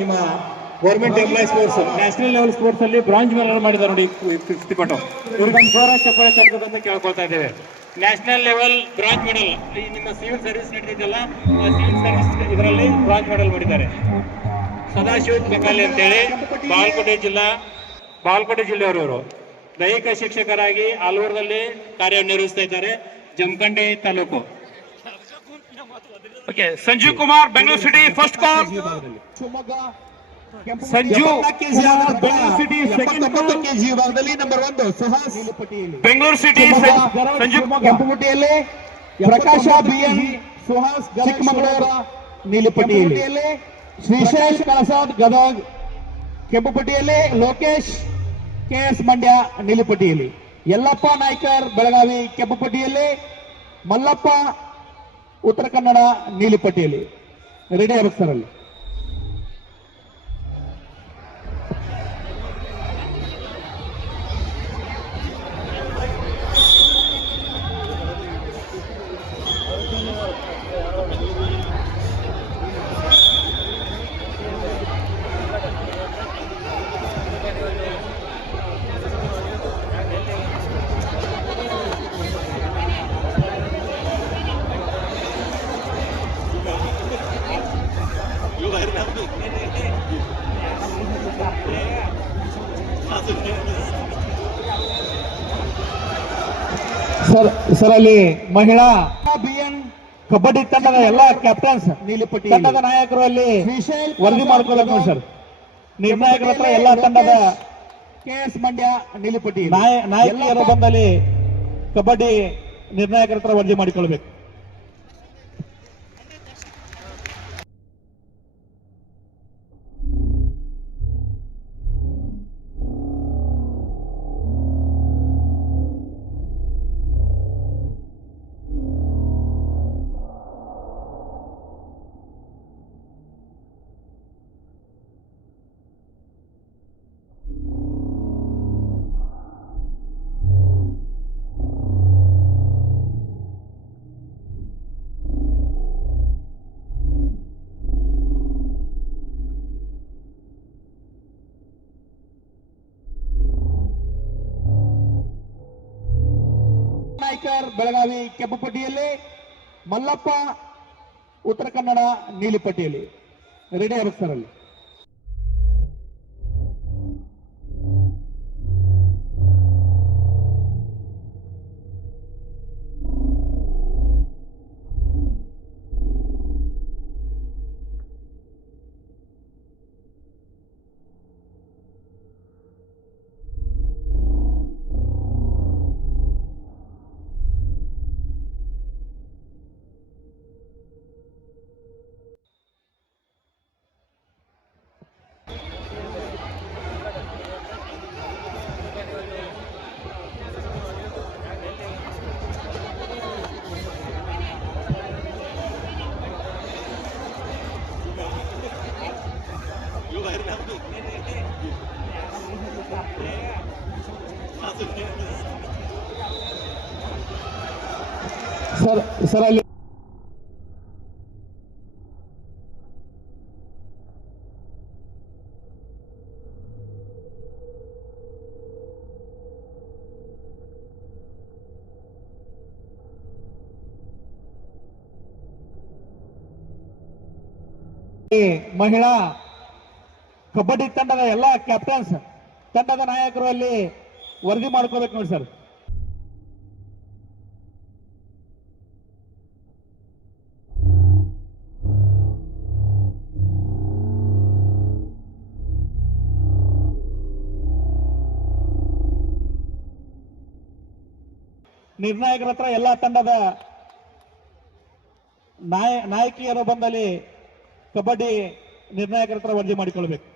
ನಿಮ್ಮ government employ sports national level sports ಅಲ್ಲಿ bronze medal ಮಾಡಿದ್ದಾರೆ ನೋಡಿ ಕುಸ್ತಿಪಟು. ಇವ್ರಿಗೊಂದು ಜೋರ ಚಪ್ಪಾಳೆ ತಟ್ಟಬೇಕು ಅಂತ ಕೇಳ್ಕೊಳ್ತಾ ಇದ್ದೇವೆ. ನ್ಯಾಷನಲ್ ಲೆವೆಲ್ ಬ್ರಾಂಜ್ ಮೆಡಲ್ ಈ ನಿಮ್ಮ ಸಿವಿಲ್ ಸರ್ವಿಸ್ ನಡೀತಿದ್ದಲ್ಲ, ಸಿವಿಲ್ ಸರ್ವಿಸ್ ಇದರಲ್ಲಿ ಬ್ರಾಂಜ್ ಮೆಡಲ್ ಮಾಡಿದ್ದಾರೆ. ಸದಾಶಿವ ಬೆಕಾಲಿ ಅಂತೇಳಿ ಬಾಗಲಕೋಟೆ ಜಿಲ್ಲೆಯವರು ದೈಹಿಕ ಶಿಕ್ಷಕರಾಗಿ ಆಲ್ವಾರದಲ್ಲಿ ಕಾರ್ಯನಿರ್ವಹಿಸ್ತಾ ಇದ್ದಾರೆ, Jamkhandi taluk. Okay, Sanjeev Kumar Bengaluru city first call. Sanju Bengaluru city second KG ವಿಭಾಗದಲ್ಲಿ ನಂಬರ್ 1 ಸುಹಾಸ್ ಬೆಂಗಳೂರು ಸಿಟಿ. ಸಂಜು ಕೆಂಪುಗುಟ್ಟಿಯಲ್ಲಿ ಪ್ರಕಾಶ B N Suhas Chikkamagaluru ನೀಲಿಪಟ್ಟಿಯಲ್ಲಿ. Shrishail ಕಳಸಾದ್ Gadag ಕೆಂಪುಪಟ್ಟಿಯಲ್ಲಿ. Lokesh KS Mandya ನೀಲಿಪಟ್ಟಿಯಲ್ಲಿ. Yallappa Naikar Belagavi ಕೆಂಪುಪಟ್ಟಿಯಲ್ಲಿ. Mallappa Uttara Kannada ನೀಲಿಪಟ್ಟಿಯಲ್ಲಿ. Ready ಆಗಬೇಕು ಸರ್ ಅಲ್ಲಿ. ಸರ್ ಅಲ್ಲಿ ಮಹಿಳಾ ಬಿಎನ್ ಕಬಡ್ಡಿ ತಂಡದ ಎಲ್ಲ ಕ್ಯಾಪ್ಟನ್ಸ್ ನೀಲಿಪಟ್ಟಿ ತಂಡದ ನಾಯಕರು ಅಲ್ಲಿ ವರದಿ ಮಾಡ್ಕೊಳ್ಳೋದು ನೋಡಿ ಸರ್. ನಿರ್ಣಾಯಕರ ಹತ್ರ ಎಲ್ಲ ತಂಡದ ಕೆಎಸ್ ಮಂಡ್ಯ ನೀಲಿಪಟ್ಟಿ ನಾಯಕಿಯರು ಬಂದಲ್ಲಿ ಕಬಡ್ಡಿ ನಿರ್ಣಾಯಕರ ಹತ್ರ ವರದಿ ಮಾಡಿಕೊಳ್ಬೇಕು. ಬೆಳಗಾವಿ ಕೆಂಪುಪಟ್ಟಿಯಲ್ಲಿ. ಮಲ್ಲಪ್ಪ ಉತ್ತರ ಕನ್ನಡ ನೀಲಿಪಟ್ಟಿಯಲ್ಲಿ. ರೆಡಿ ಆಗಬೇಕು ಸರ್ ಅಲ್ಲಿ. ಸರ್ ಅಲ್ಲಿ ಮಹಿಳಾ ಕಬಡ್ಡಿ ತಂಡದ ಎಲ್ಲ ಕ್ಯಾಪ್ಟನ್ಸ್ ತಂಡದ ನಾಯಕರು ಅಲ್ಲಿ ವರದಿ ಮಾಡ್ಕೋಬೇಕು ನೋಡಿ ಸರ್. ನಿರ್ಣಾಯಕರ ಹತ್ರ ಎಲ್ಲ ತಂಡದ ನಾಯಕಿಯರು ಬಂದಲ್ಲಿ ಕಬಡ್ಡಿ ನಿರ್ಣಾಯಕರ ಹತ್ರ ವರದಿ ಮಾಡಿಕೊಳ್ಬೇಕು.